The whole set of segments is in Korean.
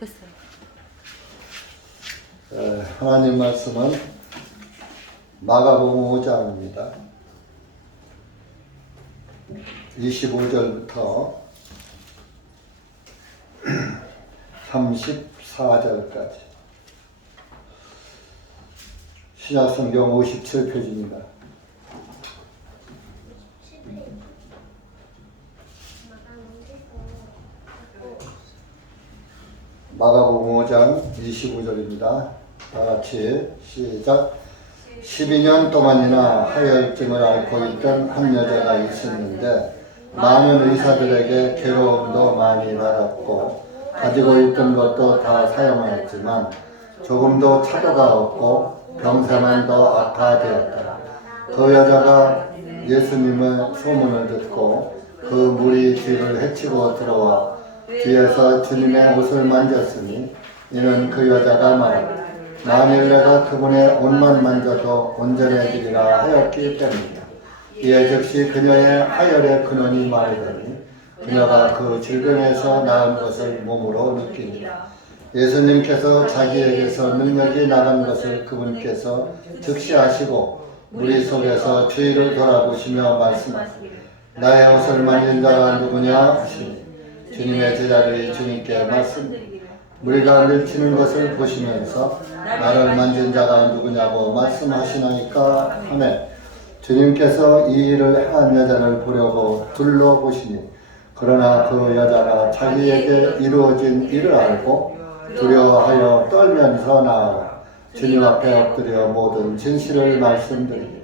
됐어요. 하나님 말씀은 마가복음 5장입니다. 25절부터 34절까지 신약성경 57페이지입니다. 마가복음 5장 25절입니다. 다같이 시작. 12년 동안이나 하혈증을 앓고 있던 한 여자가 있었는데 많은 의사들에게 괴로움도 많이 받았고 가지고 있던 것도 다 사용하였지만 조금도 차도가 없고 병세만 더 악화되었다. 그 여자가 예수님의 소문을 듣고 그 무리 뒤를 헤치고 들어와 뒤에서 주님의 옷을 만졌으니 이는 그 여자가 말하되 만일 내가 그분의 옷만 만져도 온전해지리라 하였기 때문이다. 이에 즉시 그녀의 하혈의 근원이 마르더니 그녀가 그 질병에서 나은 것을 몸으로 느끼니라. 예수님께서 자기에게서 능력이 나간 것을 그분께서 즉시 아시고 무리 속에서 주위를 돌아보시며 말씀하시되 나의 옷을 만진 자가 누구냐 하시니 주님의 제자들이 주님께 말씀드리기를 우리가 밀치는 것을 보시면서 나를 만진 자가 누구냐고 말씀하시나이까 하매 주님께서 이 일을 행한 여자를 보려고 둘러보시니 그러나 그 여자가 자기에게 이루어진 일을 알고 두려워하여 떨면서 나와 주님 앞에 엎드려 모든 진실을 말씀드리니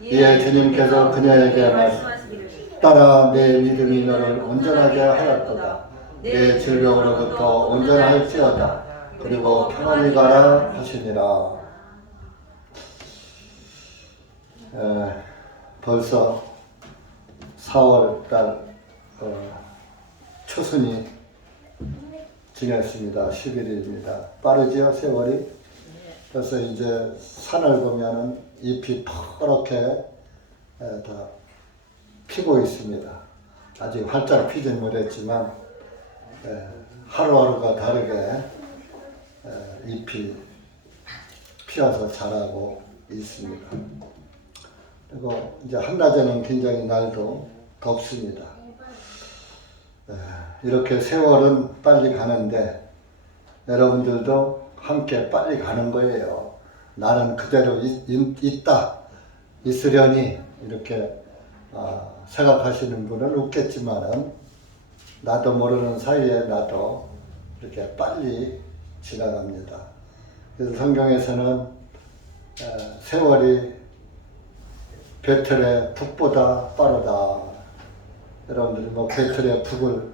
이에 주님께서 그녀에게 말씀하시기를 딸아 내 믿음이 너를 온전하게 하였도다. 내 질병으로부터 온전할지어다. 그리고 평안히 가라 하시니라. 벌써 4월달 초순이 지났습니다. 10일입니다. 빠르지요 세월이? 그래서 이제 산을 보면은 잎이 퍼렇게 다 피고 있습니다. 아직 활짝 피진 못했지만 하루하루가 다르게 잎이 피어서 자라고 있습니다. 그리고 이제 한낮에는 굉장히 날도 덥습니다. 이렇게 세월은 빨리 가는데 여러분들도 함께 빨리 가는 거예요. 나는 그대로 있으려니 이렇게 생각하시는 분은 없겠지만은 나도 모르는 사이에 나도 이렇게 빨리 지나갑니다. 그래서 성경에서는 세월이 배틀의 북보다 빠르다. 여러분들이 뭐 배틀의 북을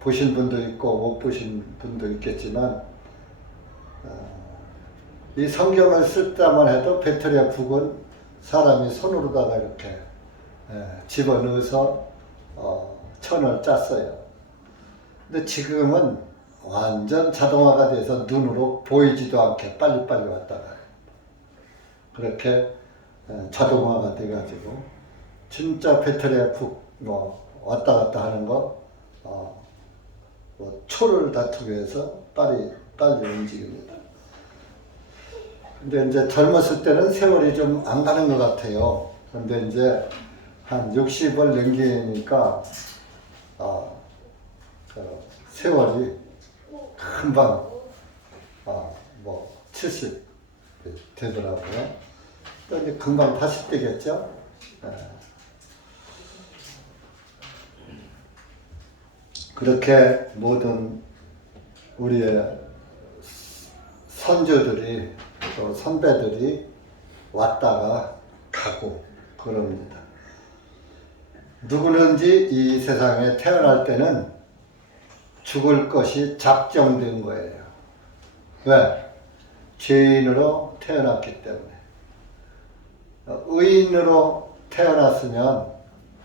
보신 분도 있고 못 보신 분도 있겠지만 이 성경을 쓸 때만 해도 배틀의 북은 사람이 손으로다가 이렇게 집어넣어서 천을 짰어요. 근데 지금은 완전 자동화가 돼서 눈으로 보이지도 않게 빨리빨리 왔다가 그렇게 자동화가 돼가지고 진짜 배틀의 북 왔다 갔다 하는 거 초를 다투기 위해서 빨리 움직입니다. 근데 이제 젊었을 때는 세월이 좀 안 가는 것 같아요. 근데 이제 한 60을 넘기니까 세월이 금방 70 되더라고요. 또 이제 금방 80대겠죠. 그렇게 모든 우리의 선조들이 또 선배들이 왔다가 가고 그럽니다. 누구든지 이 세상에 태어날 때는 죽을 것이 작정된 거예요. 왜? 죄인으로 태어났기 때문에. 의인으로 태어났으면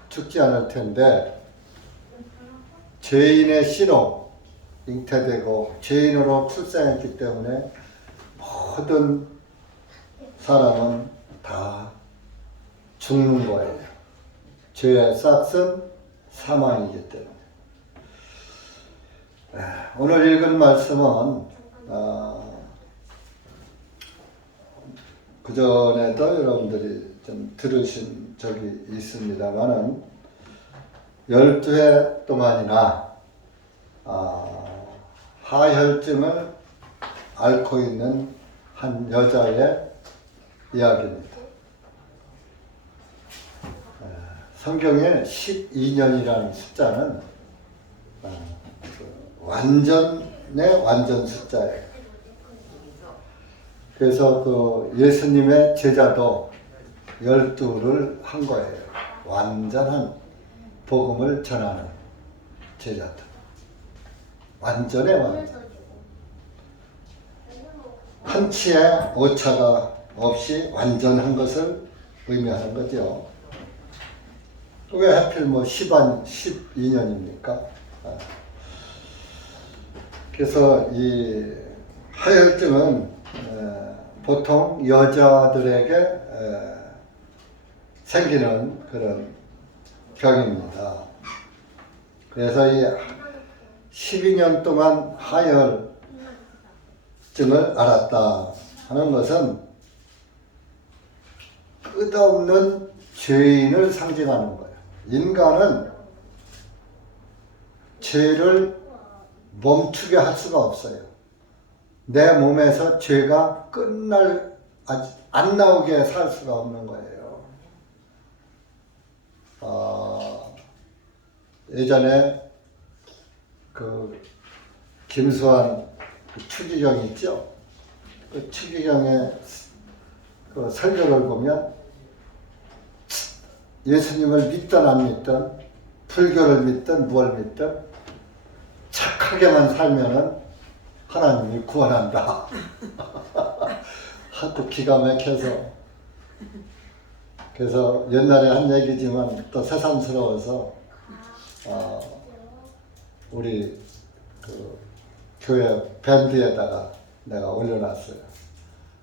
죽지 않을 텐데 죄인의 씨로 잉태되고 죄인으로 출생했기 때문에 모든 사람은 다 죽는 거예요. 죄의 싹은 사망이기 때문에. 오늘 읽은 말씀은 그전에도 여러분들이 좀 들으신 적이 있습니다만은 12해 동안이나 하혈증을 앓고 있는 한 여자의 이야기입니다. 성경에 12년이라는 숫자는 완전의 완전 숫자예요. 그래서 그 예수님의 제자도 12를 한 거예요. 완전한 복음을 전하는 제자들. 완전의 완전. 한치의 오차가 없이 완전한 것을 의미하는 거죠. 왜 하필 12년입니까? 그래서 이 하혈증은 보통 여자들에게 생기는 그런 병입니다. 그래서 이 12년 동안 하혈증을 앓았다 하는 것은 끝없는 죄인을 상징하는 거예요. 인간은 죄를 멈추게 할 수가 없어요. 내 몸에서 죄가 안 나오게 살 수가 없는 거예요. 예전에 그 김수환 추기경 있죠? 그 추기경의 그 설교를 보면 예수님을 믿든 안 믿든 불교를 믿든 무엇을 믿든 착하게만 살면은 하나님이 구원한다. 하도 기가 막혀서. 그래서 옛날에 한 얘기지만 또 새삼스러워서 우리 그 교회 밴드에다가 내가 올려놨어요.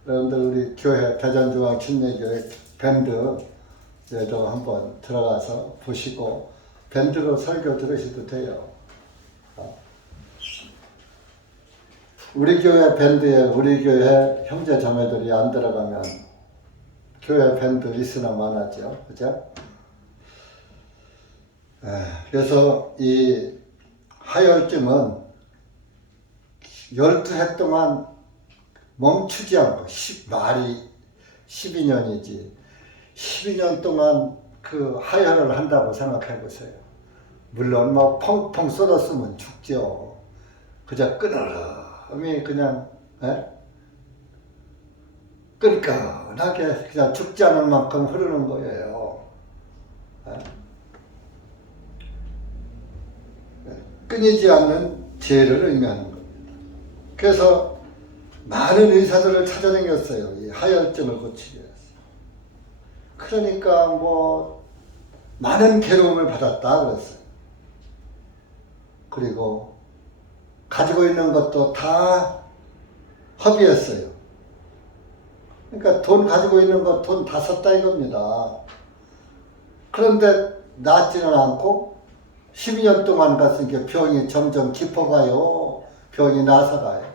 여러분들 우리 교회 대전중앙 침례교회 밴드에도 한번 들어가서 보시고 밴드로 설교 들으셔도 돼요. 우리 교회 밴드에 우리 교회 형제 자매들이 안 들어가면 교회 밴드 있으나 마나죠. 그죠? 그래서 이 하혈증은 12해 동안 멈추지 않고 말이 12년이지 12년 동안 그 하혈을 한다고 생각해 보세요. 물론 뭐 펑펑 쏟았으면 죽죠. 그저 끊어름이 그냥 끈끈하게 그냥 죽지 않을 만큼 흐르는 거예요. 끊이지 않는 죄를 의미하는 겁니다. 그래서 많은 의사들을 찾아다녔어요. 이 하혈증을 고치기 위해서. 그러니까 뭐 많은 괴로움을 받았다 그랬어요. 그리고 가지고 있는 것도 다 허비했어요. 그러니까 돈 가지고 있는 거 돈 다 썼다 이겁니다. 그런데 낫지는 않고 12년 동안 갔으니까 병이 점점 깊어가요. 병이 나서가요.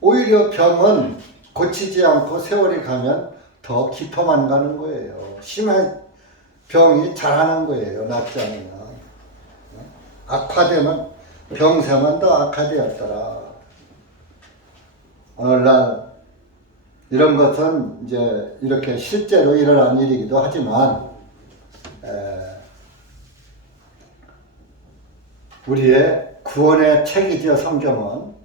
오히려 병은 고치지 않고 세월이 가면 더 깊어만 가는 거예요. 심한 병이 잘하는 거예요. 낫지 않으면. 악화되면 병세만 더 악화되었더라. 오늘날 이런 것은 이제 이렇게 실제로 일어난 일이기도 하지만 우리의 구원의 책이죠. 성경은.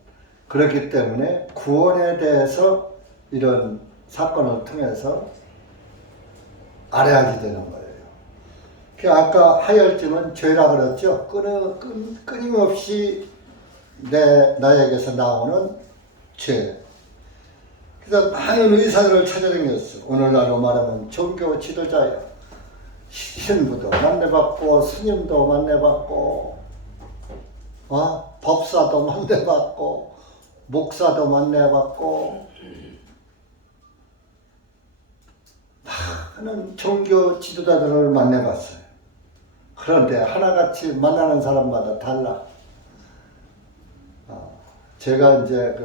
그렇기 때문에 구원에 대해서 이런 사건을 통해서 알아야지 되는 거예요. 아까 하혈증은 죄라 그랬죠. 끊임없이 나에게서 나오는 죄. 그래서 많은 의사들을 찾아다녔어. 오늘날로 말하면 종교 지도자예요. 신부도 만나봤고 스님도 만나봤고 법사도 만나봤고 목사도 만나봤고 많은 종교 지도자들을 만나봤어요. 그런데 하나같이 만나는 사람마다 달라. 제가 이제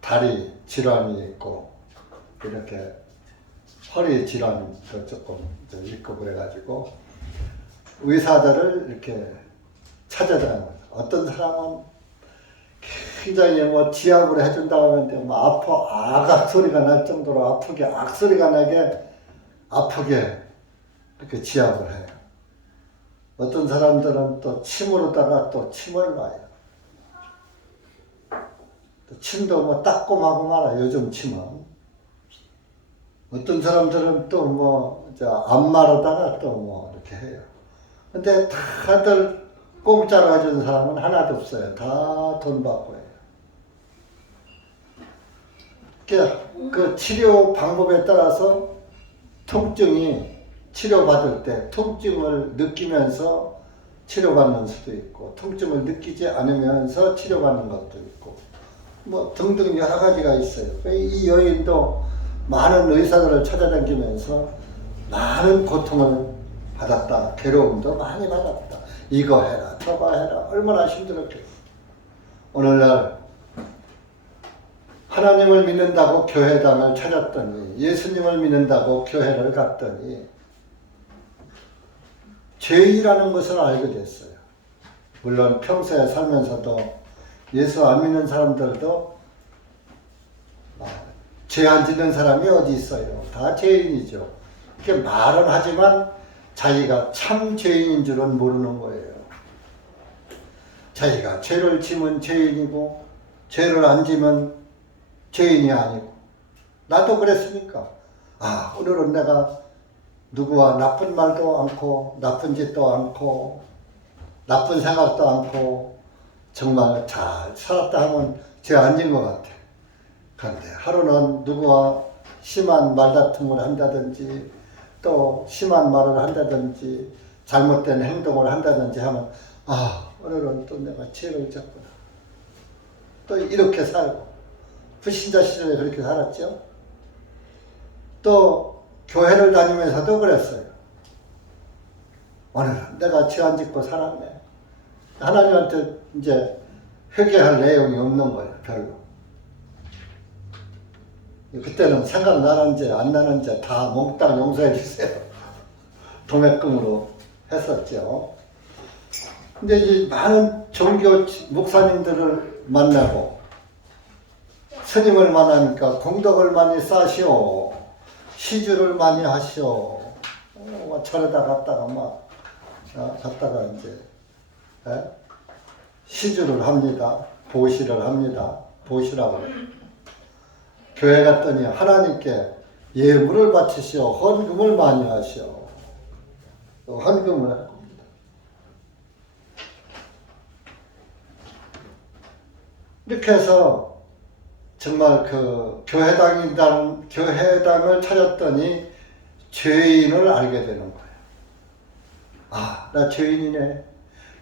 다리 질환이 있고 이렇게 허리 질환도 조금 있고 그래가지고 의사들을 이렇게 찾아다니는 거예요. 어떤 사람은 굉장히 지압을 해준다고 하는데 악악 소리가 날 정도로 아프게 악소리가 나게 아프게 이렇게 지압을 해요. 어떤 사람들은 또 침으로다가 또 침을 놔요. 또 침도 따끔하고 말아요. 요즘 침은. 어떤 사람들은 또 안마로다가 또 이렇게 해요. 근데 다들 공짜로 해준 사람은 하나도 없어요. 다 돈 받고 해요. 그 치료 방법에 따라서 통증이 치료받을 때 통증을 느끼면서 치료받는 수도 있고 통증을 느끼지 않으면서 치료받는 것도 있고 등등 여러 가지가 있어요. 이 여인도 많은 의사들을 찾아다니면서 많은 고통을 받았다. 괴로움도 많이 받았다. 이거 해라 저거 해라 얼마나 힘들었겠어. 오늘날 하나님을 믿는다고 교회당을 찾았더니 예수님을 믿는다고 교회를 갔더니 죄이라는 것을 알게 됐어요. 물론 평소에 살면서도 예수 안 믿는 사람들도 죄 안 짓는 사람이 어디 있어요. 다 죄인이죠. 이렇게 말은 하지만 자기가 참 죄인인 줄은 모르는 거예요. 자기가 죄를 지면 죄인이고 죄를 안 지면 죄인이 아니고. 나도 그랬으니까 오늘은 내가 누구와 나쁜 말도 않고 나쁜 짓도 않고 나쁜 생각도 않고 정말 잘 살았다 하면 죄 안 진 것 같아. 그런데 하루는 누구와 심한 말다툼을 한다든지 또 심한 말을 한다든지 잘못된 행동을 한다든지 하면 오늘은 또 내가 죄를 졌구나. 또 이렇게 살고 불신자 시절에 그렇게 살았죠. 또 교회를 다니면서도 그랬어요. 오늘은 내가 죄 안 짓고 살았네. 하나님한테 이제 회개할 내용이 없는 거예요. 별로. 그때는 생각나는지 안 나는지 다 몽땅 용서해 주세요. 도매금으로 했었죠. 근데 이 많은 종교 목사님들을 만나고 스님을 만나니까 공덕을 많이 쌓으시오. 시주를 많이 하시오. 절에다 갔다가 갔다가 이제 시주를 합니다. 보시를 합니다. 보시라고. 교회 갔더니 하나님께 예물을 바치시오. 헌금을 많이 하시오. 헌금을 할 겁니다. 이렇게 해서 정말 그 교회당을 찾았더니 죄인을 알게 되는 거예요. 나 죄인이네.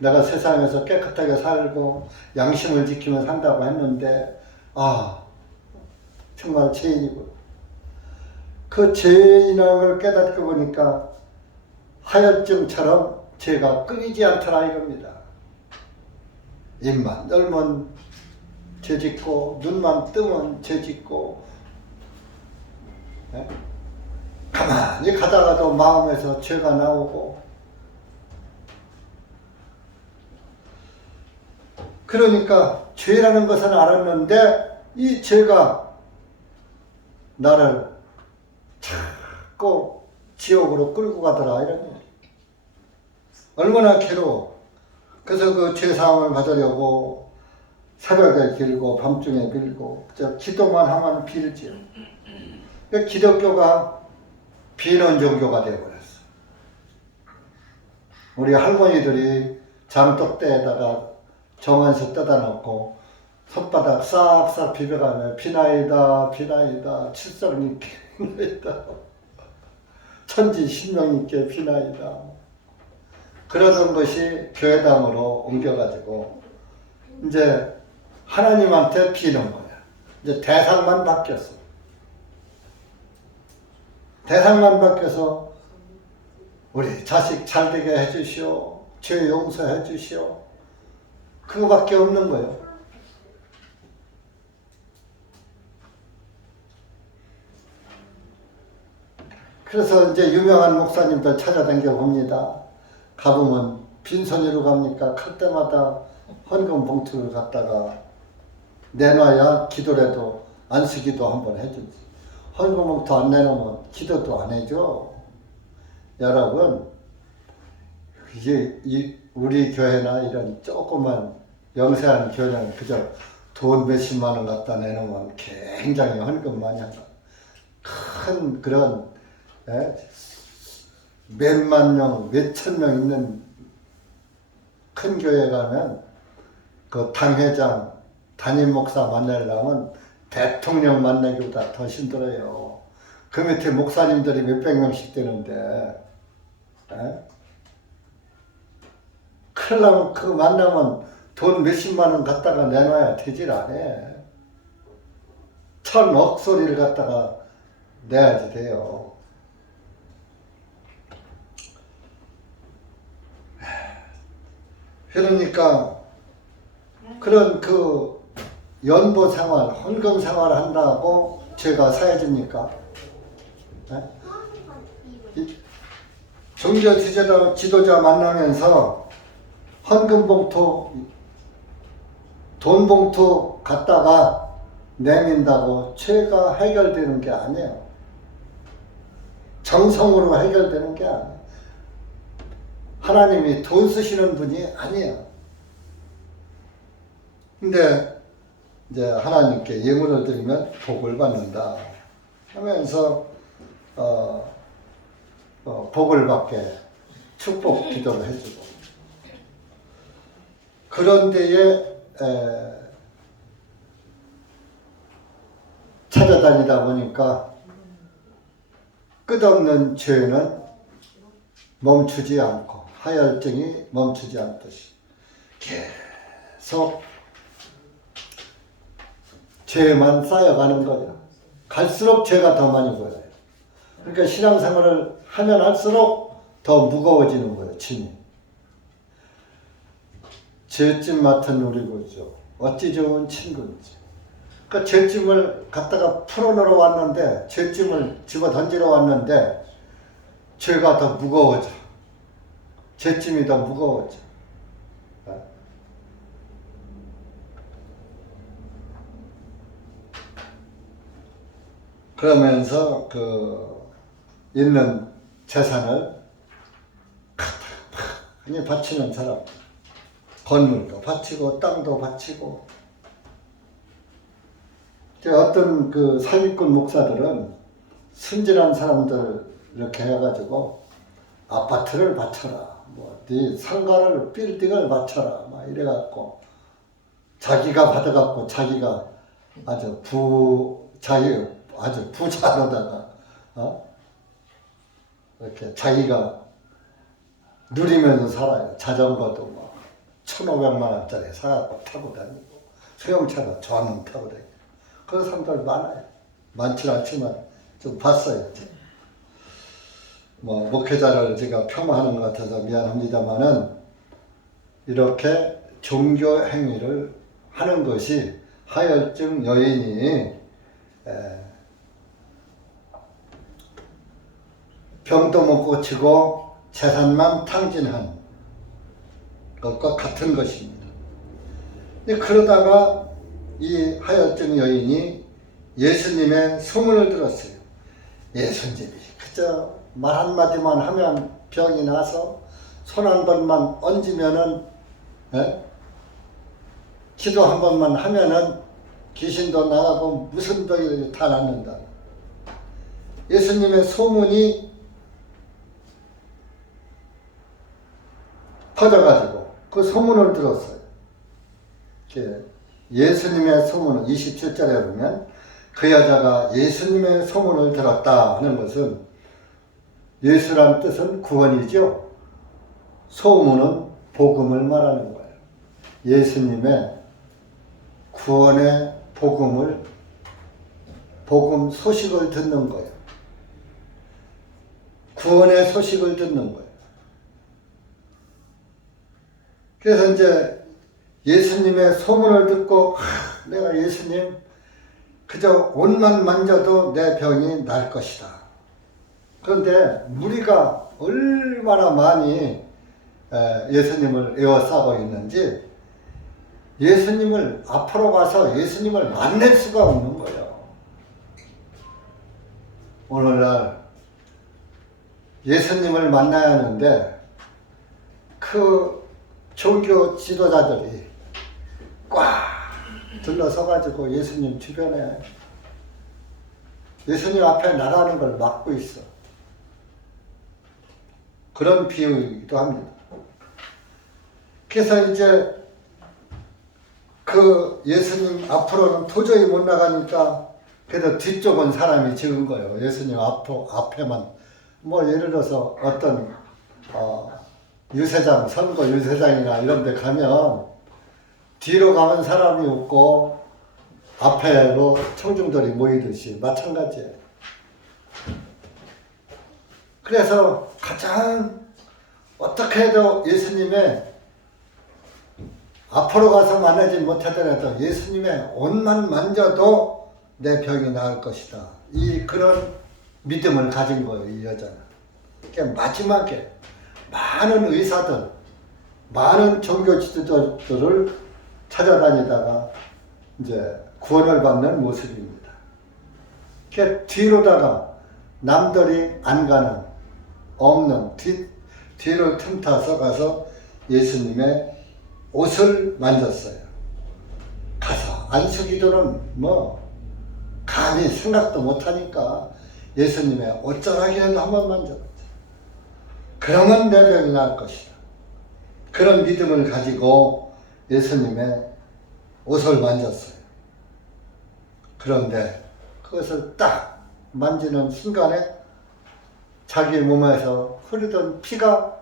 내가 세상에서 깨끗하게 살고 양심을 지키며 산다고 했는데 정말 죄인이고. 그 죄인이라는 걸 깨닫고 보니까 하혈증처럼 죄가 끊이지 않더라 이겁니다. 입만 열면 죄 짓고 눈만 뜨면 죄 짓고 가만히 가다가도 마음에서 죄가 나오고. 그러니까 죄라는 것은 알았는데 이 죄가 나를 자꾸 지옥으로 끌고 가더라 이런 얘기. 얼마나 괴로워. 그래서 그 죄사함을 받으려고 새벽에 빌고 밤중에 빌고 기도만 하면 빌지요. 기독교가 비는 종교가 되어버렸어. 우리 할머니들이 장독대에다가 정한수 떼다 놓고 손바닥 싹싹 비벼가며 비나이다 비나이다 칠성님께 비나이다 천지 신명님께 비나이다. 그러던 것이 교회당으로 옮겨가지고 이제 하나님한테 비는 거야. 이제 대상만 바뀌었어. 대상만 바뀌어서 우리 자식 잘 되게 해주시오. 죄 용서해 주시오. 그거밖에 없는 거예요. 그래서 이제 유명한 목사님들 찾아다녀 봅니다. 가보면 빈손으로 갑니까? 갈 때마다 헌금 봉투를 갖다가 내놔야 기도라도 안수기도 한번 해주지. 헌금 봉투 안 내놓으면 기도도 안 해줘. 여러분, 이제 우리 교회나 이런 조그만 영세한 교회는 그저 돈 몇십만 원 갖다 내놓으면 굉장히 헌금 많이 한다. 큰 그런 몇만 명, 몇천 명 있는 큰 교회 가면 그 당회장, 담임 목사 만나려면 대통령 만나기보다 더 힘들어요. 그 밑에 목사님들이 몇백 명씩 되는데, 큰일 나면 그 만나면 돈 몇십만 원 갖다가 내놔야 되질 않아. 천억 소리를 갖다가 내야지 돼요. 그러니까 그런 그 연보 생활, 헌금 생활 한다고 죄가 사해집니까? 종교 지도자 만나면서 헌금 봉투, 돈 봉투 갖다가 내민다고 죄가 해결되는 게 아니에요. 정성으로 해결되는 게 아니에요. 하나님이 돈 쓰시는 분이 아니에요. 근데 이제 하나님께 예물을 드리면 복을 받는다 하면서 복을 받게 축복 기도를 해주고, 그런 데에 찾아다니다 보니까 끝없는 죄는 멈추지 않고 하혈증이 멈추지 않듯이 계속 죄만 쌓여가는 거죠. 갈수록 죄가 더 많이 보여요. 그러니까 신앙생활을 하면 할수록 더 무거워지는 거예요, 짐이. 죄짐 맡은 우리 구주, 어찌 좋은 친구인지. 그 죄짐을 갖다가 풀어놓으러 왔는데, 죄짐을 집어 던지러 왔는데, 죄가 더 무거워져. 죄짐이 더 무거워져. 그러면서 그 있는 재산을 많이 바치는 사람, 건물도 바치고 땅도 바치고. 어떤 그 사기꾼 목사들은 순진한 사람들 이렇게 해가지고 아파트를 바쳐라, 뭐 네 상가를 빌딩을 바쳐라, 막 이래갖고 자기가 받아갖고 자기가 아주 부자로다가 이렇게 자기가 누리면서 살아요. 자전거도 막 1,500만 원짜리 사갖고 타고 다니고, 소형차도 저는 타고 다니고. 그런 사람들 많아요. 많지 않지만 좀 봤어요. 뭐 목회자를 제가 폄하하는 것 같아서 미안합니다만은, 이렇게 종교 행위를 하는 것이 하혈증 여인이 병도 못 고치고 재산만 탕진한 것과 같은 것입니다. 근데 그러다가 이 하혈증 여인이 예수님의 소문을 들었어요. 예수님이 그저 말 한마디만 하면 병이 나서, 손 한 번만 얹으면은, 기도 한 번만 하면은 귀신도 나가고 무슨 병이 다 낫는다. 예수님의 소문이 퍼져가지고 그 소문을 들었어요. 예수님의 소문은 27절에 보면 그 여자가 예수님의 소문을 들었다 하는 것은, 예수란 뜻은 구원이죠. 소문은 복음을 말하는 거예요. 예수님의 구원의 복음 소식을 듣는 거예요. 구원의 소식을 듣는 거예요. 그래서 이제 예수님의 소문을 듣고 내가 예수님 그저 옷만 만져도 내 병이 날 것이다. 그런데 무리가 얼마나 많이 예수님을 에워싸고 있는지 예수님을 앞으로 가서 예수님을 만날 수가 없는 거예요. 오늘날 예수님을 만나야 하는데 그 종교 지도자들이 꽉 둘러서가지고 예수님 주변에 예수님 앞에 나가는 걸 막고 있어. 그런 비유이기도 합니다. 그래서 이제 그 예수님 앞으로는 도저히 못 나가니까 그래도 뒤쪽은 사람이 적은 거예요. 예수님 앞에만. 뭐 예를 들어서 어떤 유세장, 선거 유세장이나 이런 데 가면 뒤로 가면 사람이 없고 앞에로 청중들이 모이듯이 마찬가지예요. 그래서 가장 어떻게 해도 예수님의 앞으로 가서 만나지 못하더라도 예수님의 옷만 만져도 내 병이 나을 것이다. 그런 믿음을 가진 거예요, 이 여자는. 그러니까 마지막에 많은 의사들, 많은 종교 지도자들을 찾아다니다가 이제 구원을 받는 모습입니다. 그러니까 뒤로다가 남들이 안 가는, 없는 뒤를 틈타서 가서 예수님의 옷을 만졌어요. 가서 안수기도는 뭐 감히 생각도 못하니까 예수님의 옷자락이라도 한번 만져보자. 그러면 내 병이 나을 것이다. 그런 믿음을 가지고 예수님의 옷을 만졌어요. 그런데 그것을 딱 만지는 순간에 자기 몸에서 흐르던 피가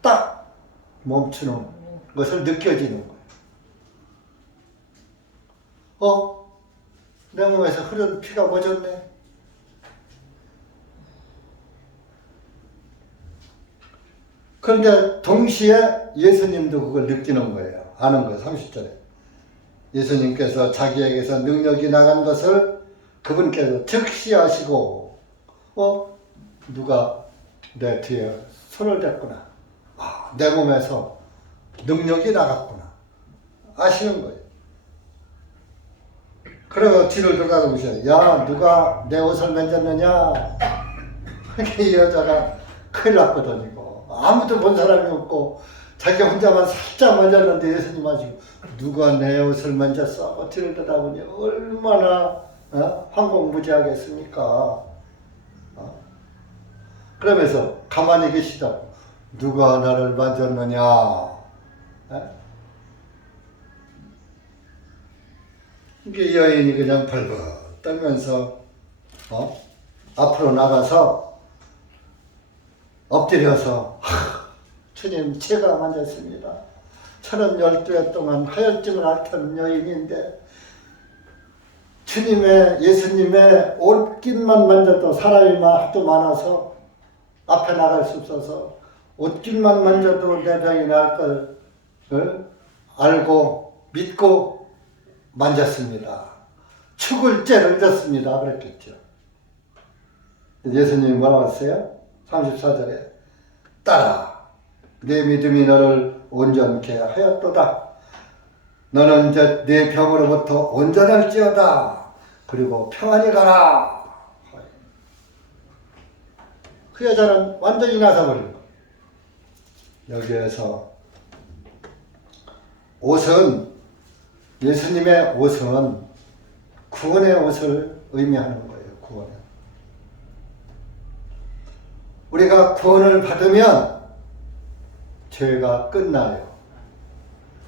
딱 멈추는 것을 느껴지는 거예요. 내 몸에서 흐르는 피가 멎었네. 그런데 동시에 예수님도 그걸 느끼는 거예요. 아는 거예요. 30절에. 예수님께서 자기에게서 능력이 나간 것을 그분께서 즉시 아시고 누가 내 뒤에 손을 댔구나. 내 몸에서 능력이 나갔구나. 아시는 거예요. 그래서 뒤를 돌아보셔요. 야, 누가 내 옷을 만졌느냐? 이 여자가 큰일 났거든, 이거. 아무도 본 사람이 없고, 자기 혼자만 살짝 만졌는데 예수님 하시고, 누가 내 옷을 만졌어? 뒤를 돌아보니 얼마나 황공무지하겠습니까? 그러면서 가만히 계시다고. 누가 나를 만졌느냐? 이게 여인이 그냥 벌벌 떨면서 앞으로 나가서 엎드려서 주님 제가 만졌습니다. 32해 동안 하혈증을 앓던 여인인데 주님의 예수님의 옷깃만 만져도 사람이 하도 많아서 앞에 나갈 수 없어서 옷깃만 만져도 내 병이 나을 걸 알고 믿고 만졌습니다. 죽을 죄를 졌습니다. 그랬겠죠. 예수님이 뭐라고 했어요? 34절에 딸아 내 믿음이 너를 온전케 하였도다. 너는 이제 내 병으로부터 온전할지어다. 그리고 평안히 가라. 그 여자는 완전히 나서버린 거예요. 여기에서 옷은 예수님의 옷은 구원의 옷을 의미하는 거예요. 구원의. 우리가 구원을 받으면 죄가 끝나요.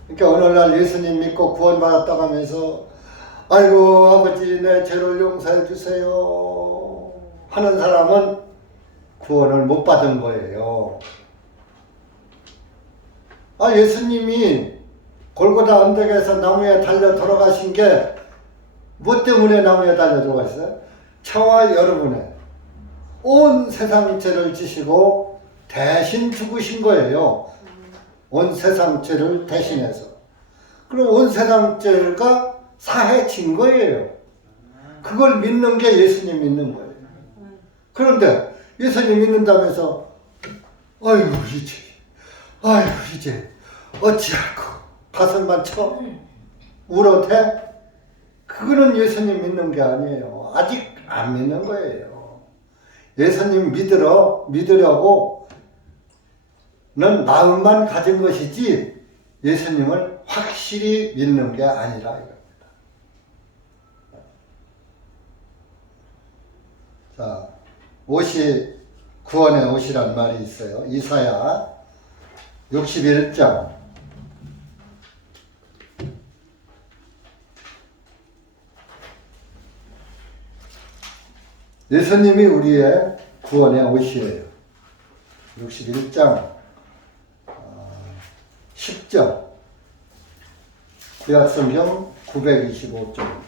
그러니까 오늘날 예수님 믿고 구원받았다고 하면서 아이고 아버지 내 죄를 용서해 주세요 하는 사람은 구원을 못 받은 거예요. 예수님이 골고다 언덕에서 나무에 달려 돌아가신 게 뭐 때문에 나무에 달려 돌아가셨어요? 저와 여러분의 온 세상 죄를 지시고 대신 죽으신 거예요. 온 세상 죄를 대신해서. 그럼 온 세상 죄가 사해진 거예요. 그걸 믿는 게 예수님 믿는 거예요. 그런데 예수님 믿는다면서 아이고 이제 어찌할꼬 가슴만 쳐 울어대? 그거는 예수님 믿는 게 아니에요. 아직 안 믿는 거예요. 예수님 믿으려고는 마음만 가진 것이지 예수님을 확실히 믿는 게 아니라 이겁니다. 자, 구원의 옷이란 말이 있어요. 이사야 61장 '예수님이 우리의 구원의 옷이에요. 61장 10절 구약성경 925쪽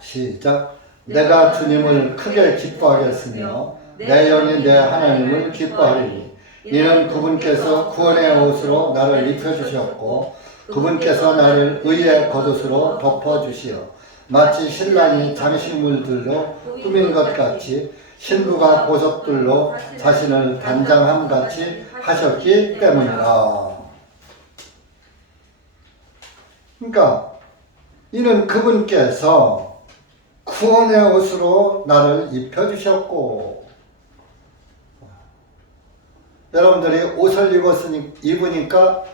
시작. 내가 주님을 크게 기뻐하겠으며 내 영이 내 하나님을 기뻐하리니 이는 그분께서 구원의 옷으로 나를 입혀주셨고 그분께서 나를 의의 겉옷으로 덮어주시어 마치 신랑이 장식물들로 꾸민 것 같이 신부가 보석들로 자신을 단장함같이 하셨기 때문이라. 그러니까 이는 그분께서 구원의 옷으로 나를 입혀주셨고, 여러분들이 옷을 입으니까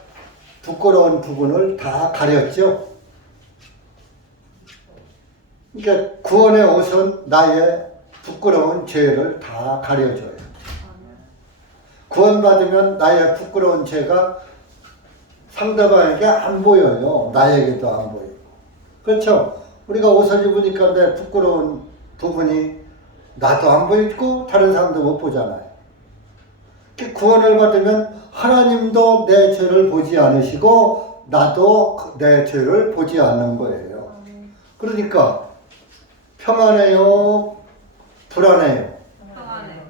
부끄러운 부분을 다 가렸죠. 그러니까 구원의 옷은 나의 부끄러운 죄를 다 가려줘요. 구원받으면 나의 부끄러운 죄가 상대방에게 안 보여요. 나에게도 안 보이고. 그렇죠? 우리가 옷을 입으니까 내 부끄러운 부분이 나도 안 보이고 다른 사람도 못 보잖아요. 구원을 받으면 하나님도 내 죄를 보지 않으시고 나도 내 죄를 보지 않는 거예요. 그러니까 평안해요? 불안해요?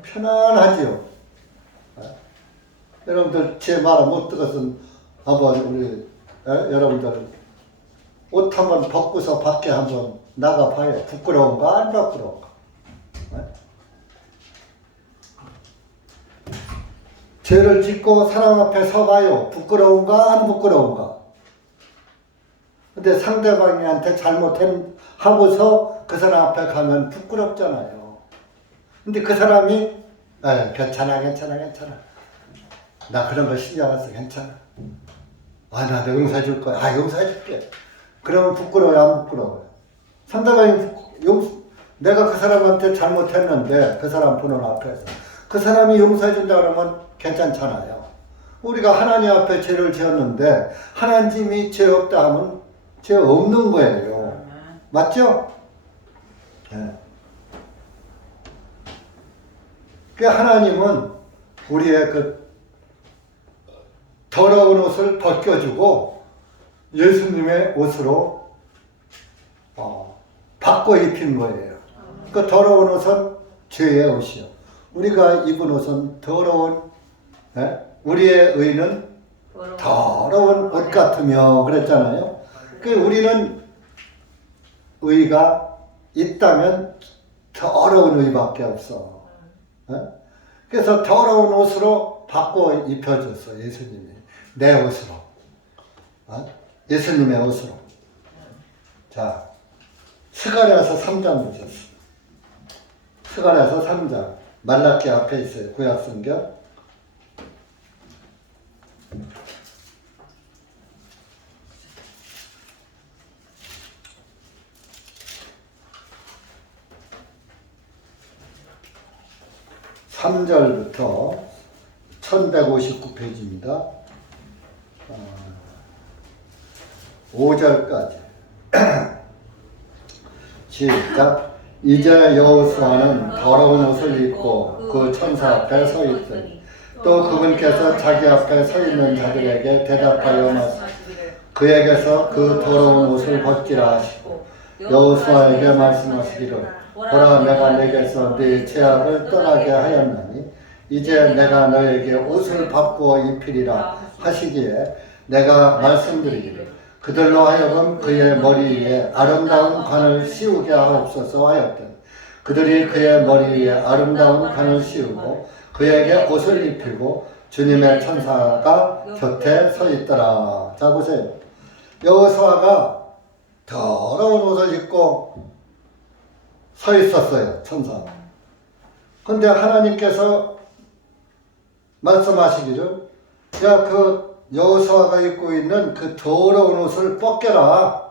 편안하지요. 여러분들 제 말 못 들었으면 한번 우리 여러분들 옷 한번 벗고서 밖에 한번 나가봐요. 부끄러운가 안 부끄러운가? 죄를 짓고 사람 앞에 서봐요. 부끄러운가 안 부끄러운가? 근데 상대방한테 잘못하고서 그 사람 앞에 가면 부끄럽잖아요. 근데 그 사람이 괜찮아. 나 그런 거 신경 안 써. 괜찮아. 나 용서해 줄 거야. 용서해 줄게. 그러면 부끄러워요, 안 부끄러워요? 상대방이 내가 그 사람한테 잘못했는데 그 사람 보는 앞에서 그 사람이 용서해 준다 그러면 괜찮잖아요. 우리가 하나님 앞에 죄를 지었는데 하나님이 죄 없다 하면 죄 없는 거예요. 맞죠? 네. 그 하나님은 우리의 그 더러운 옷을 벗겨주고 예수님의 옷으로 바꿔 입힌 거예요. 그 더러운 옷은 죄의 옷이요. 우리가 입은 옷은 더러운, 우리의 의는 더러운 옷 같으며 그랬잖아요. 그 우리는 의가 있다면 더러운 의밖에 없어. 그래서 더러운 옷으로 바꿔 입혀줬어, 예수님이. 내 옷으로. 예수님의 옷으로. 자, 스가랴서 3장 보셨어. 스가랴서 3장. 말라기 앞에 있어요. 구약성경. (3절부터) 1159페이지입니다. 5절까지 시작. 이제 여호수아는 더러운 옷을 입고 그 천사 앞에 서 있더니 또 그분께서 자기 앞에 서 있는 자들에게 대답하여 말씀하시기를 그에게서 그 더러운 옷을 벗기라 하시고 여호수아에게 말씀하시기를 보라 내가 내게서 네 죄악을 떠나게 하였나니 이제 내가 너에게 옷을 바꾸어 입히리라 하시기에 내가 말씀드리기를 그들로 하여금 그의 머리 위에 아름다운 관을 씌우게 하옵소서 하였더니 그들이 그의 머리 위에 아름다운 관을 씌우고 그에게 옷을 입히고 주님의 천사가 곁에 서 있더라. 자 보세요. 여호수아가 더러운 옷을 입고 서 있었어요. 천사가. 근데 하나님께서 말씀하시기를 야 그 여호수아가 입고 있는 그 더러운 옷을 벗겨라.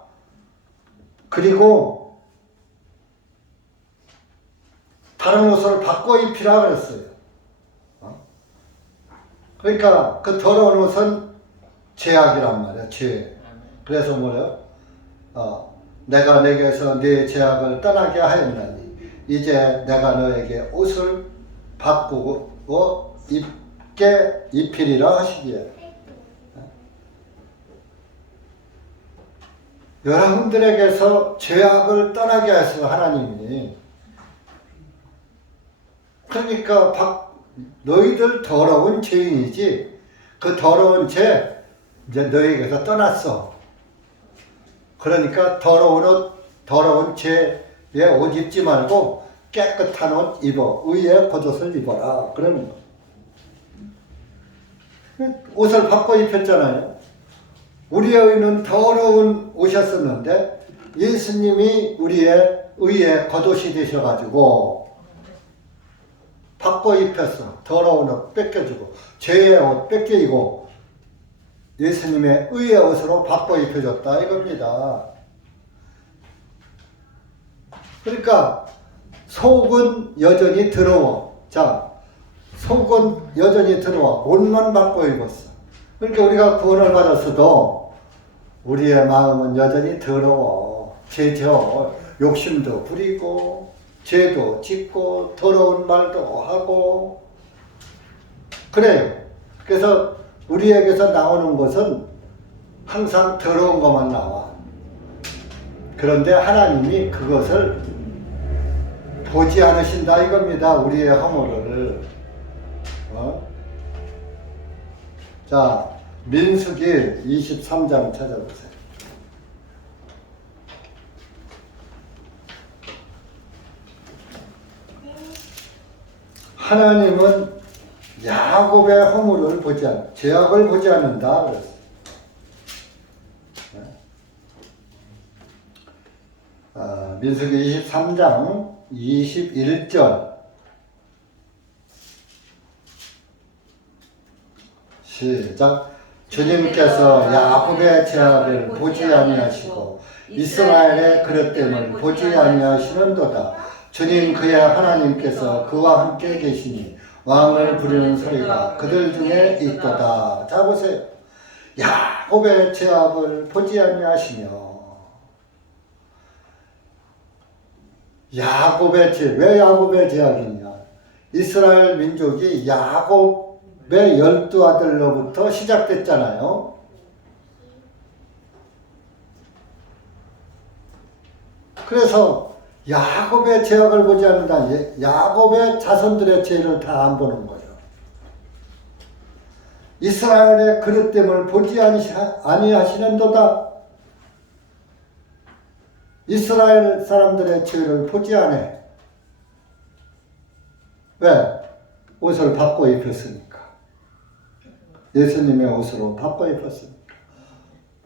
그리고 다른 옷을 바꿔 입히라 그랬어요. 그러니까 그 더러운 옷은 죄악이란 말이야. 죄. 그래서 뭐래요? 내가 내게서 네 죄악을 떠나게 하였나니 이제 내가 너에게 옷을 바꾸고 입게 입히리라 하시기에 여러분들에게서 죄악을 떠나게 하시고 하나님이 그러니까 너희들 더러운 죄인이지 그 더러운 죄 이제 너희에게서 떠났어. 그러니까 더러운 죄에 옷 입지 말고 깨끗한 옷 입어. 의의 겉옷을 입어라. 그러는 거. 옷을 바꿔 입혔잖아요. 우리의 의는 더러운 옷이었었는데 예수님이 우리의 의의 겉옷이 되셔가지고 바꿔 입혔어. 더러운 옷 뺏겨주고 죄의 옷 뺏기고 예수님의 의의 옷으로 바꿔 입혀줬다 이겁니다. 그러니까 속은 여전히 더러워. 자, 속은 여전히 더러워. 옷만 바꿔 입었어. 그러니까 우리가 구원을 받았어도 우리의 마음은 여전히 더러워. 죄죠. 욕심도 부리고 죄도 짓고 더러운 말도 하고 그래요. 그래서 우리에게서 나오는 것은 항상 더러운 것만 나와. 그런데 하나님이 그것을 보지 않으신다 이겁니다. 우리의 허물을. 자, 민수기 23장 찾아보세요. 하나님은 야곱의 허물을 보지 않, 죄악을 보지 않는다 그랬어요. 민수기 23장 21절 시작. 주님께서 야곱의 죄악을 보지 아니하시고 이스라엘의 그릇됨을 보지 아니하시는도다. 주님 그의 하나님께서 그와 함께 계시니 왕을 부르는 소리가 그들 중에 있도다. 자 보세요. 야곱의 죄악을 보지 아니하시며 야곱의 죄. 왜 야곱의 죄악이냐? 이스라엘 민족이 야곱의 12아들로부터 시작됐잖아요. 그래서 야곱의 죄악을 보지 않는다. 야곱의 자손들의 죄를 다 안 보는 거예요. 이스라엘의 그릇됨을 보지 아니하시는도다. 이스라엘 사람들의 죄를 보지 않아. 왜? 옷을 바꿔 입혔으니까. 예수님의 옷으로 바꿔 입혔으니까.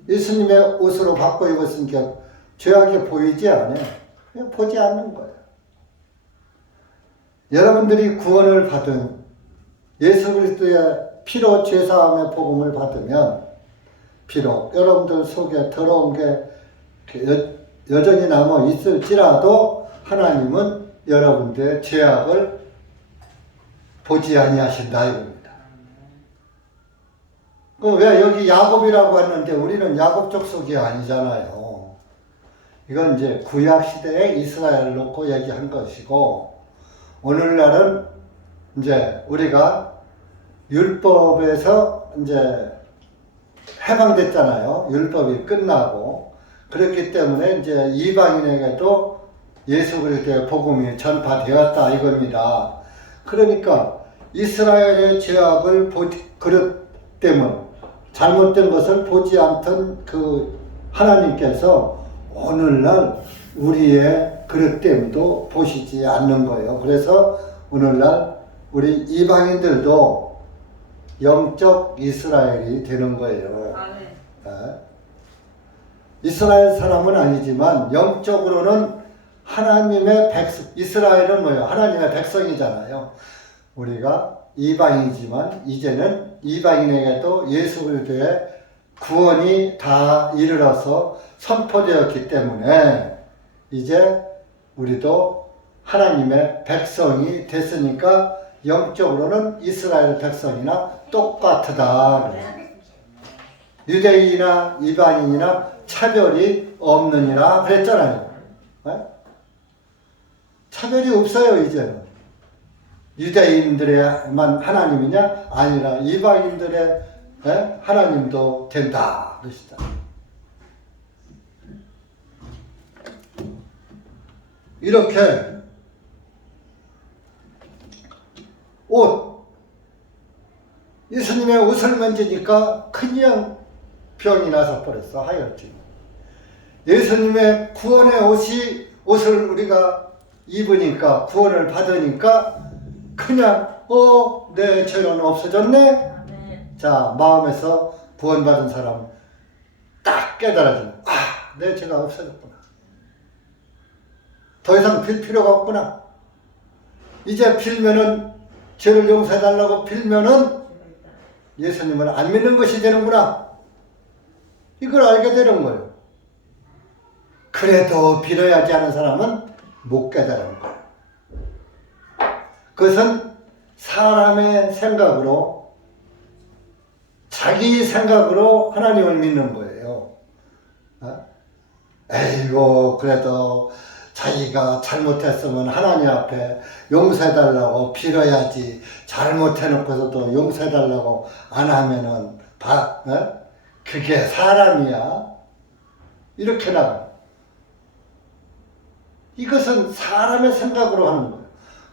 예수님의 옷으로 바꿔 입었으니까 죄악이 보이지 않아. 그냥 보지 않는 거예요. 여러분들이 구원을 받은 예수 그리스도의 피로 죄사함의 복음을 받으면 비록 여러분들 속에 더러운 게 여전히 남아 있을지라도 하나님은 여러분들의 죄악을 보지 아니하신다 이겁니다. 왜 여기 야곱이라고 했는데 우리는 야곱 족속이 아니잖아요. 이건 이제 구약 시대에 이스라엘을 놓고 얘기한 것이고 오늘날은 이제 우리가 율법에서 이제 해방됐잖아요. 율법이 끝나고. 그렇기 때문에 이제 이방인에게도 예수 그리스도의 복음이 전파되었다 이겁니다. 그러니까 이스라엘의 죄악을 그릇 때문 잘못된 것을 보지 않던 그 하나님께서 오늘날 우리의 그릇됨도 보시지 않는 거예요. 그래서 오늘날 우리 이방인들도 영적 이스라엘이 되는 거예요. 네. 이스라엘 사람은 아니지만 영적으로는 하나님의 백성, 이스라엘은 뭐예요? 하나님의 백성이잖아요. 우리가 이방인이지만 이제는 이방인에게도 예수 그리스도의 구원이 다 이르러서 선포되었기 때문에 이제 우리도 하나님의 백성이 됐으니까 영적으로는 이스라엘 백성이나 똑같다. 유대인이나 이방인이나 차별이 없느니라 그랬잖아요. 네? 차별이 없어요. 이제는 유대인들의만 하나님이냐 아니라 이방인들의 하나님도 된다 그러시다. 이렇게 옷 예수님의 옷을 만지니까 그냥 병이 나서 버렸어. 하혈증. 예수님의 구원의 옷을 우리가 입으니까 구원을 받으니까 그냥 내 죄는 없어졌네. 자, 마음에서 구원받은 사람 딱 깨달아지는 내 죄가 없어졌구나. 더 이상 빌 필요가 없구나. 이제 빌면은 죄를 용서해달라고 빌면은 예수님을 안 믿는 것이 되는구나. 이걸 알게 되는 거예요. 그래도 빌어야지 하는 사람은 못 깨달은 거예요. 그것은 사람의 생각으로 자기 생각으로 하나님을 믿는 거예요. 에이고 그래도 자기가 잘못했으면 하나님 앞에 용서해달라고 빌어야지. 잘못해놓고서도 용서해달라고 안 하면은 그게 사람이야. 이렇게 나가. 이것은 사람의 생각으로 하는 거예요.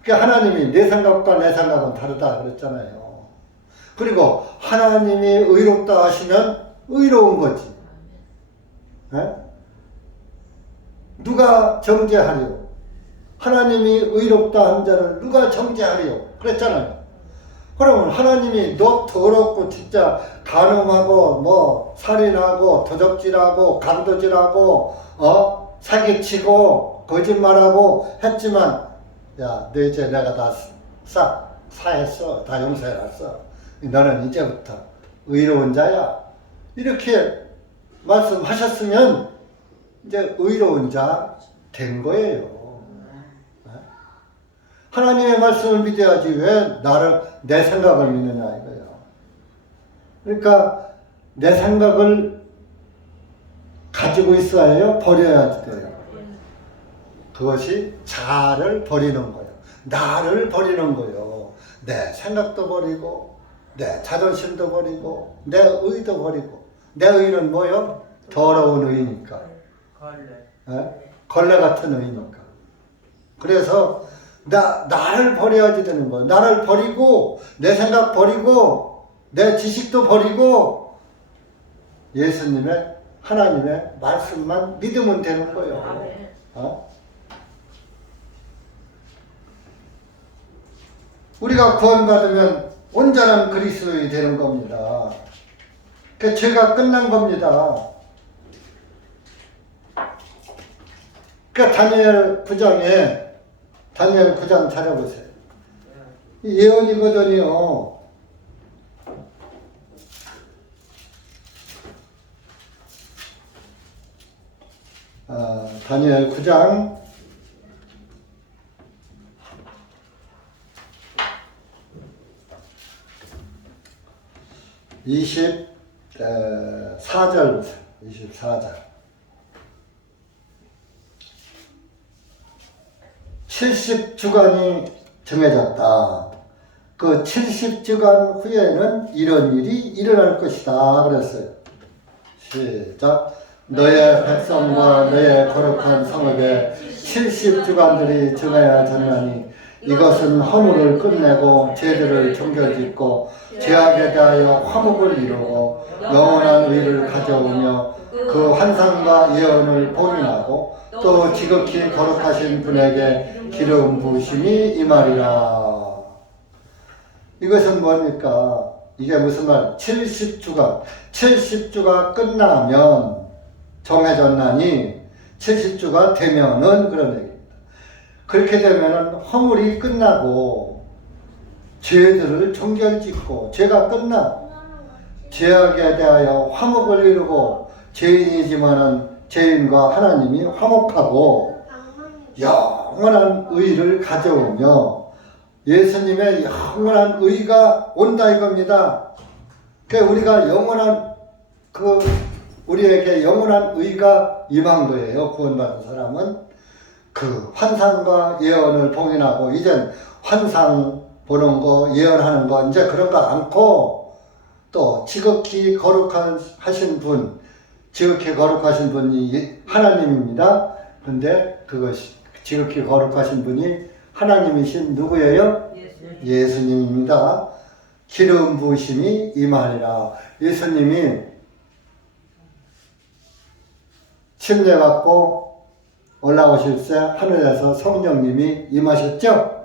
그러니까 하나님이 내 생각과 내 생각은 다르다 그랬잖아요. 그리고 하나님이 의롭다 하시면 의로운 거지. 누가 정죄하리요? 하나님이 의롭다 한 자를 누가 정죄하리요? 그랬잖아요. 그러면 하나님이 너 더럽고 진짜 간음하고 뭐 살인하고 도적질하고 강도질하고 사기치고 거짓말하고 했지만 야, 내 죄 내가 다 사했어. 다 용서해놨어. 너는 이제부터 의로운 자야. 이렇게 말씀하셨으면 이제 의로운 자 된 거예요. 하나님의 말씀을 믿어야지 왜 내 생각을 믿느냐 이거예요. 그러니까 내 생각을 가지고 있어야 해요? 버려야 돼요? 그것이 자를 버리는 거예요. 나를 버리는 거예요. 내 생각도 버리고 내 자존심도 버리고 내 의도 버리고. 내 의는 뭐요? 더러운 의니까. 걸레 같은 의니까. 그래서 나를 버려야지 되는 거예요. 나를 버리고 내 생각 버리고 내 지식도 버리고 예수님의 하나님의 말씀만 믿으면 되는 거예요. 우리가 구원받으면 온전한 그리스도인이 되는 겁니다. 그 죄가 끝난 겁니다. 그 다니엘 9장 찾아보세요. 예언이거든요. 다니엘 9장 24절 보세요. 24절. 70주간이 정해졌다. 그 그 70주간 후에는 이런 일이 일어날 것이다 그랬어요. 시작. 너의 백성과 너의 거룩한 성읍에 70주간들이 정하여졌나니 이것은 허물을 끝내고 죄들을 정결짓고 죄악에 대하여 화목을 이루고 영원한 의를 가져오며 그 환상과 예언을 봉인하고 또 지극히 거룩하신 분에게 기름 부으심이 임하리라. 이것은 뭡니까? 이게 무슨 말? 70주가 끝나면 정해졌나니 70주가 되면은 그런 얘기입니다. 그렇게 되면은 허물이 끝나고 죄들을 정결짓고 죄가 끝나 죄악에 대하여 화목을 이루고 죄인이지만은 죄인과 하나님이 화목하고 영원한 의를 가져오며 예수님의 영원한 의가 온다 이겁니다. 그러니까 우리가 영원한 우리에게 영원한 의가 임한 거예요. 구원받은 사람은 그 환상과 예언을 봉인하고 이젠 환상 보는 거 예언하는 거 이제 그런 거 않고 또 지극히 거룩하신 분 지극히 거룩하신 분이 하나님입니다. 근데 그것이 지극히 거룩하신 분이 하나님이신 누구예요? 예수님입니다. 기름 부으심이 임하리라. 예수님이 침례 받고 올라오실 때 하늘에서 성령님이 임하셨죠?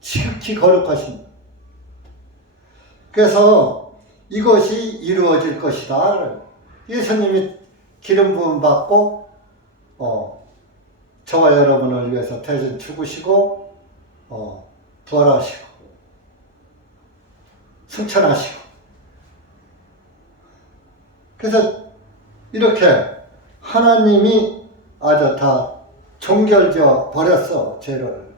지극히 거룩하신. 그래서 이것이 이루어질 것이다. 예수님이 기름 부음 받고 저와 여러분을 위해서 대신 죽으시고 부활하시고 승천하시고 그래서 이렇게 하나님이 아주 다 종결져 버렸어. 죄를.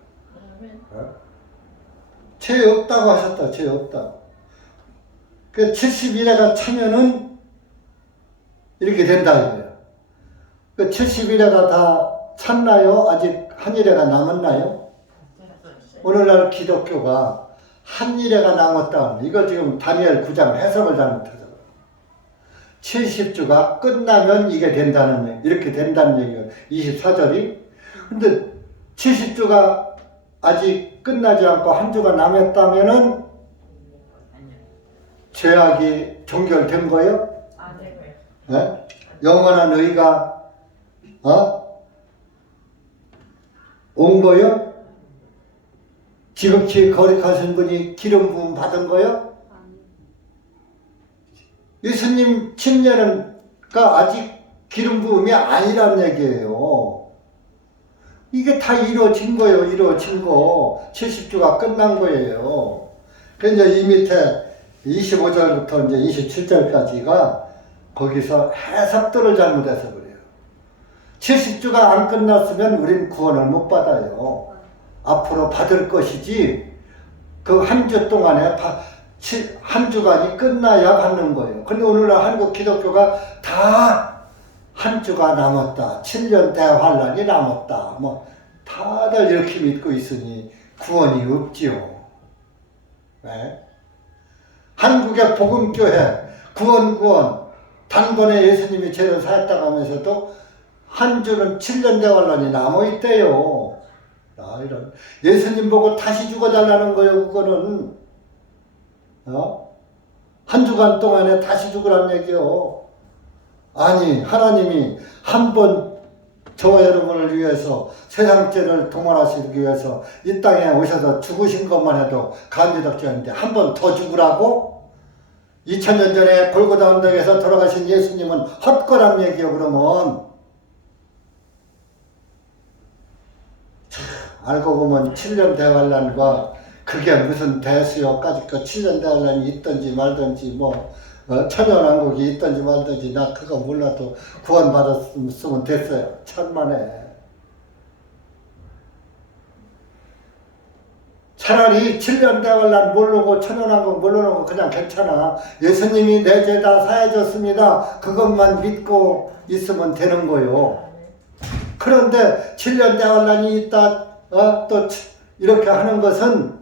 죄 없다고 하셨다. 죄 없다고. 그 70일에가 차면은 이렇게 된다 이거예요. 그 70일에가 다 찼나요? 아직 한 일회가 남았나요? 오늘날 기독교가 한 일회가 남았다. 이거 지금 다니엘 9장 해석을 잘못해서 70주가 끝나면 이게 된다는 얘기, 이렇게 된다는 얘기예요. 24절이. 근데 70주가 아직 끝나지 않고 한 주가 남았다면은 죄악이 종결된 거예요? 네? 영원한 의가 온 거요? 지극히 거룩하신 분이 기름 부음 받은 거요? 예수님 침례가 아직 기름 부음이 아니란 얘기예요. 이게 다 이루어진 거예요. 이루어진 거. 70주가 끝난 거예요. 그래서 이 밑에 25절부터 이제 27절까지가 거기서 해석들을 잘못해서 그래요. 70주가 안 끝났으면 우린 구원을 못 받아요. 앞으로 받을 것이지 그 한 주 동안에 한 주간이 끝나야 받는 거예요. 근데 오늘날 한국 기독교가 다 한 주가 남았다. 7년 대환란이 남았다. 뭐 다들 이렇게 믿고 있으니 구원이 없지요. 네? 한국의 복음교회 구원 단번에 예수님이 죄를 사했다고 하면서도 한 주는 7년 대환란이 남아있대요. 이런 예수님 보고 다시 죽어달라는 거예요. 그거는 한 주간 동안에 다시 죽으란 얘기요. 아니 하나님이 한 번 저와 여러분을 위해서 세상 죄를 동원하시기 위해서 이 땅에 오셔서 죽으신 것만 해도 감지덕지였는데 한 번 더 죽으라고? 2000년 전에 골고다 언덕에서 돌아가신 예수님은 헛거란 얘기요. 그러면 알고 보면 7년 대환란과 그게 무슨 대수요까지 그 7년 대환란이 있든지 말든지 뭐 천연왕국이 있든지 말든지 나 그거 몰라도 구원받았으면 됐어요. 천만에. 차라리 7년 대환란 모르고 천연왕국 모르는 거 그냥 괜찮아. 예수님이 내 죄 다 사해줬습니다. 그것만 믿고 있으면 되는 거요. 그런데 7년 대환란이 있다 또 이렇게 하는 것은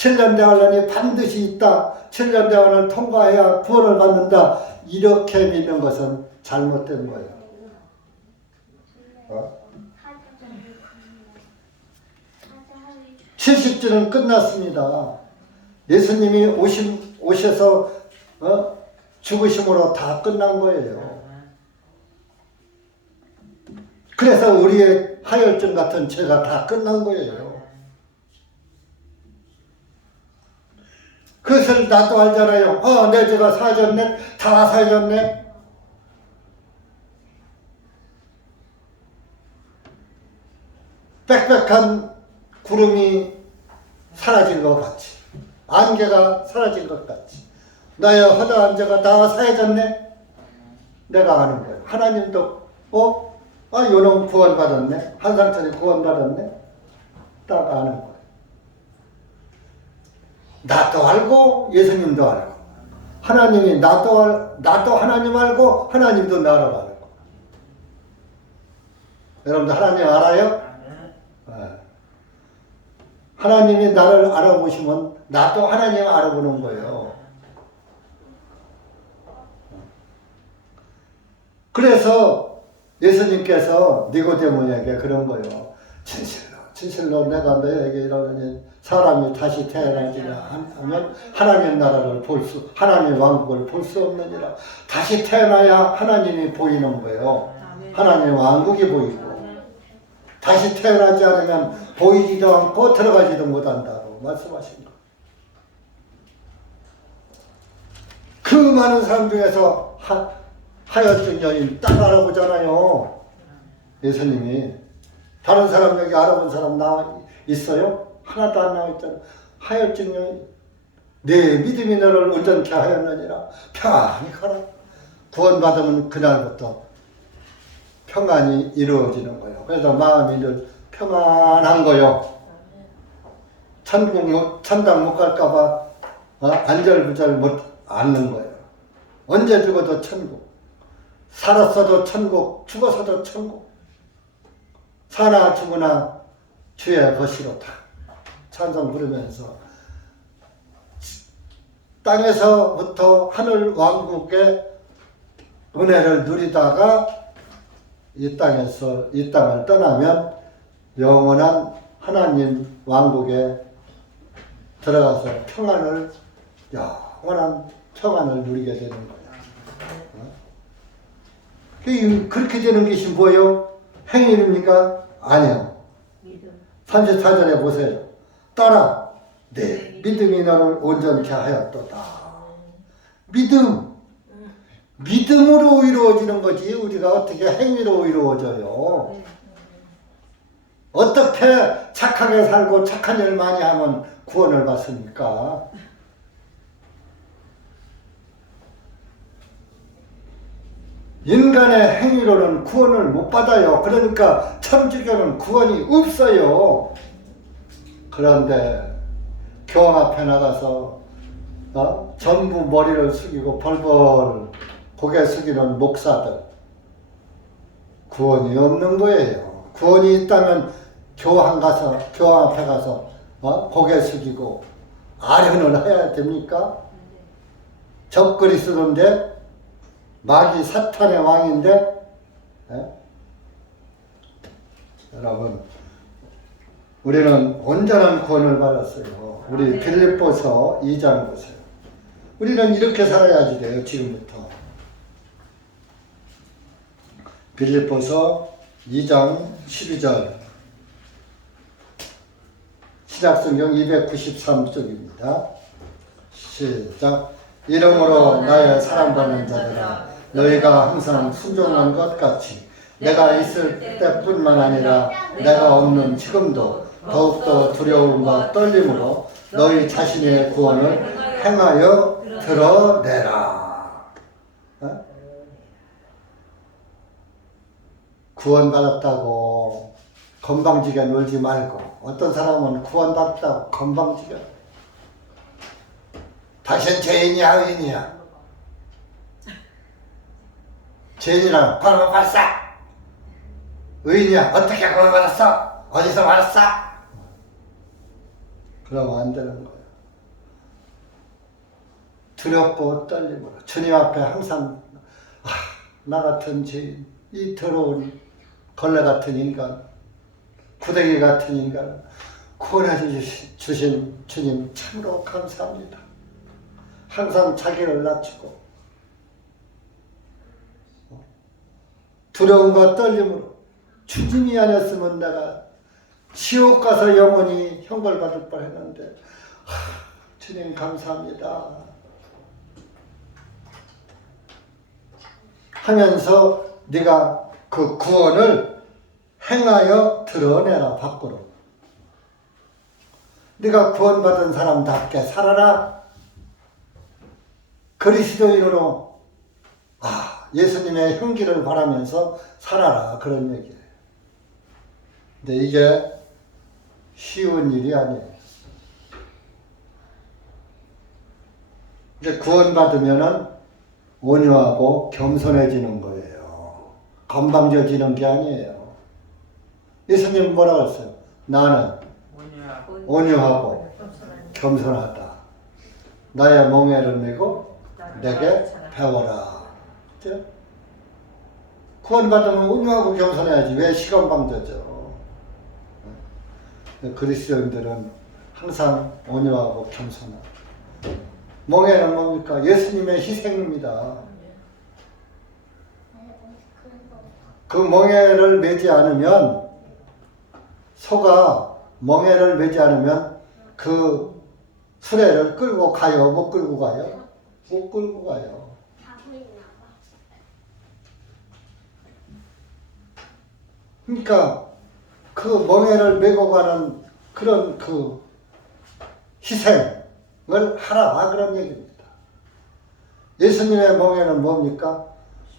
7년 대환란이 반드시 있다. 7년 대환을 통과해야 구원을 받는다. 이렇게 믿는 것은 잘못된 거예요. 70주는 끝났습니다. 예수님이 오셔서 죽으심으로 다 끝난 거예요. 그래서 우리의 하혈증 같은 죄가 다 끝난 거예요. 그것을 나도 알잖아요. 내 죄가 사해졌네. 다 사해졌네. 빽빽한 구름이 사라진 것 같이, 안개가 사라진 것 같이 나의 허다한 죄가 다 사해졌네. 내가 아는 거예요. 하나님도 요놈 구원받았네. 한상철이 구원받았네. 딱 아는 거예요. 나도 알고 예수님도 알고, 하나님이 나도 하나님 알고 하나님도 나를 알고. 여러분들 하나님 알아요? 네. 하나님이 나를 알아보시면 나도 하나님 알아보는 거예요. 그래서 예수님께서 니고데모에게 그런 거예요. 진실로 내가 너에게 이러니 사람이 다시 태어나지라 하면 하나님 나라를 하나님 왕국을 볼 수 없느니라. 다시 태어나야 하나님이 보이는 거예요. 하나님 왕국이 보이고, 다시 태어나지 않으면 보이지도 않고 들어가지도 못한다고 말씀하신 거예요. 그 많은 사람 중에서 하혈증 여인 딱 알아보잖아요. 예수님이. 다른 사람 여기 알아본 사람 있어요? 하나도 안 나와있잖아요. 하혈증 여인, 내 믿음이 너를 온전케 하였느니라. 평안히 가라. 구원받으면 그날부터 평안이 이루어지는 거예요. 그래서 마음이 늘 평안한 거예요. 천당 못 갈까봐 안절부절 못 앉는 거예요. 언제 죽어도 천국. 살았어도 천국, 죽어서도 천국. 사나 죽으나 주의 것이로다. 찬송 부르면서 땅에서부터 하늘 왕국의 은혜를 누리다가 이 땅을 떠나면 영원한 하나님 왕국에 들어가서 영원한 평안을 누리게 되는 거예요. 그렇게 되는 것이 뭐예요? 행위입니까? 아니요. 34절에 보세요. 따라 내 믿음이 너를 온전케 하였도다. 믿음으로 이루어지는 거지 우리가 어떻게 행위로 이루어져요. 어떻게 착하게 살고 착한 일 많이 하면 구원을 받습니까? 인간의 행위로는 구원을 못 받아요. 그러니까 천주교는 구원이 없어요. 그런데 교황 앞에 나가서 전부 머리를 숙이고 벌벌 고개 숙이는 목사들, 구원이 없는 거예요. 구원이 있다면 교황 앞에 가서 고개 숙이고 아련을 해야 됩니까? 적그리스도인데, 마귀 사탄의 왕인데, 여러분, 우리는 온전한 구원을 받았어요. 우리 빌립보서 2장 보세요. 우리는 이렇게 살아야지 돼요, 지금부터. 빌립보서 2장 12절. 신약성경 293쪽입니다. 시작. 이러므로 나의 사랑받는 자들아, 너희가 항상 순종한 것 같이 내가 있을 때뿐만 아니라 내가 없는 지금도 더욱더 두려움과 떨림으로 너희 자신의 구원을 행하여 드러내라. 구원받았다고 건방지게 놀지 말고, 어떤 사람은 구원받았다고 건방지게, 당신 죄인이야 의인이야? 죄인이랑 바로 발사! 의인이야? 어떻게 구원받았어? 어디서 받았어? 그러면 안 되는 거예요. 두렵고 떨림으로 주님 앞에 항상 나 같은 죄인, 이 더러운 걸레 같은 인간, 구덩이 같은 인간을 구원해 주신 주님 참으로 감사합니다. 항상 자기를 낮추고 두려움과 떨림으로 주님이 아니었으면 내가 지옥 가서 영원히 형벌받을 뻔했는데 주님 감사합니다 하면서 네가 그 구원을 행하여 드러내라 밖으로. 네가 구원받은 사람답게 살아라. 그리스도인으로 예수님의 형기를 바라면서 살아라. 그런 얘기예요. 근데 이게 쉬운 일이 아니에요. 이제 구원받으면은 온유하고 겸손해지는 거예요. 건방져지는 게 아니에요. 예수님 뭐라고 했어요? 나는 온유하고 겸손하다. 나의 멍에를 메고 내게 배워라. 그렇죠? 구원받으면 온유하고 겸손해야지. 왜 시건방져져? 그리스도인들은 항상 온유하고 겸손하고. 멍에는 뭡니까? 예수님의 희생입니다. 그 멍에를 매지 않으면 소가 멍에를 매지 않으면 그 수레를 끌고 가요? 못 끌고 가요? 못 끌고 가요. 그러니까 그 멍에를 메고 가는 그런 그 희생을 하라 그런 얘기입니다. 예수님의 멍에는 뭡니까?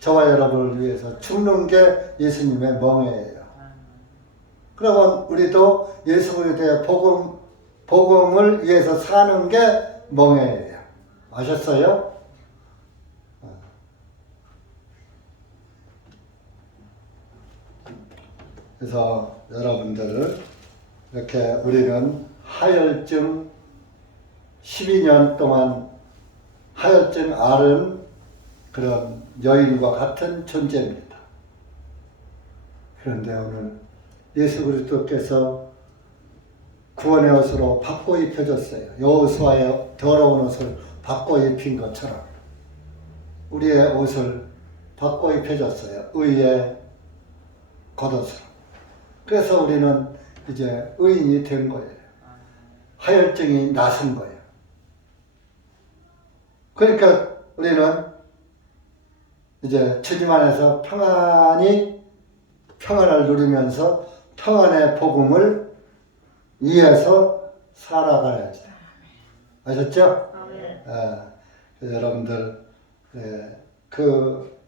저와 여러분을 위해서 죽는 게 예수님의 멍에예요. 그러면 우리도 예수 그리스도의 복음을 위해서 사는 게 멍에예요. 아셨어요? 그래서 여러분들 이렇게 우리는 하혈증 12년 동안 하혈증 앓은 그런 여인과 같은 존재입니다. 그런데 오늘 예수 그리스도께서 구원의 옷으로 바꿔 입혀줬어요. 여호수아의 더러운 옷을 바꿔 입힌 것처럼 우리의 옷을 바꿔 입혀줬어요. 의의 겉옷으로. 그래서 우리는 이제 의인이 된 거예요. 하혈증이 나선 거예요. 그러니까 우리는 이제 주님 안에서 평안을 누리면서 평안의 복음을 위해서 살아가야지. 아셨죠? 그래서 여러분들 그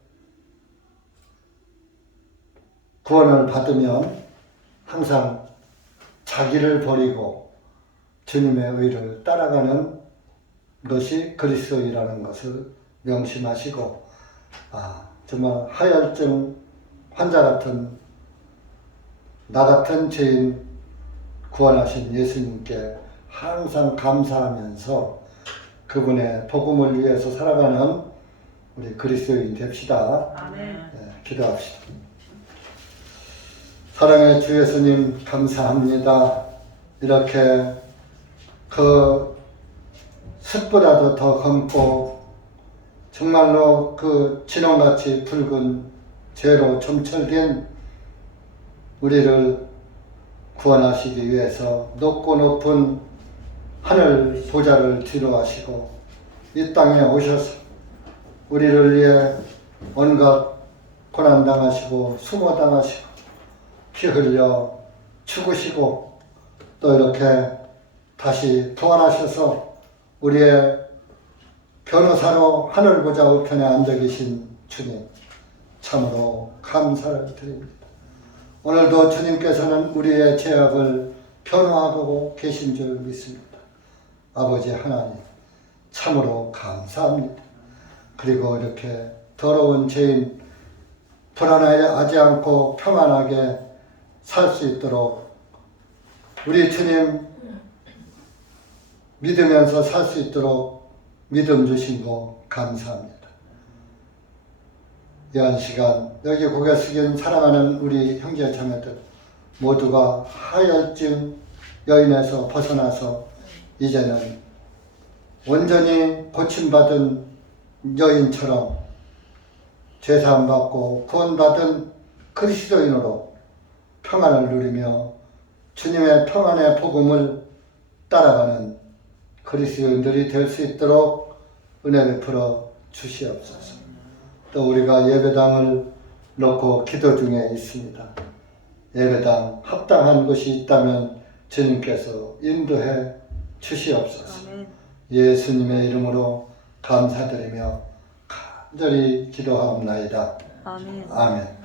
구원을 받으면 항상 자기를 버리고 주님의 의를 따라가는 것이 그리스도이라는 것을 명심하시고 정말 하혈증 환자 같은 나 같은 죄인 구원하신 예수님께 항상 감사하면서 그분의 복음을 위해서 살아가는 우리 그리스도인 됩시다. 아멘. 기도합시다. 사랑의 주 예수님 감사합니다. 이렇게 그 숯보다도 더 검고 정말로 그 진홍같이 붉은 죄로 점철된 우리를 구원하시기 위해서 높고 높은 하늘 보좌를 뒤로하시고 이 땅에 오셔서 우리를 위해 온갖 고난당하시고 수모당하시고 피 흘려 죽으시고 또 이렇게 다시 부활하셔서 우리의 변호사로 하늘 보좌 우편에 앉아 계신 주님 참으로 감사를 드립니다. 오늘도 주님께서는 우리의 죄악을 변호하고 계신 줄 믿습니다. 아버지 하나님 참으로 감사합니다. 그리고 이렇게 더러운 죄인 불안하지 않고 평안하게 살 수 있도록 우리 주님 믿으면서 살 수 있도록 믿음 주신 거 감사합니다. 이 한 시간 여기 고개 숙인 사랑하는 우리 형제 자매들 모두가 하혈증 여인에서 벗어나서 이제는 온전히 고침받은 여인처럼 죄사함 받고 구원받은 그리스도인으로 평안을 누리며 주님의 평안의 복음을 따라가는 그리스도인들이 될 수 있도록 은혜 베풀어 주시옵소서. 또 우리가 예배당을 놓고 기도 중에 있습니다. 예배당 합당한 곳이 있다면 주님께서 인도해 주시옵소서. 아멘. 예수님의 이름으로 감사드리며 간절히 기도하옵나이다. 아멘. 아멘.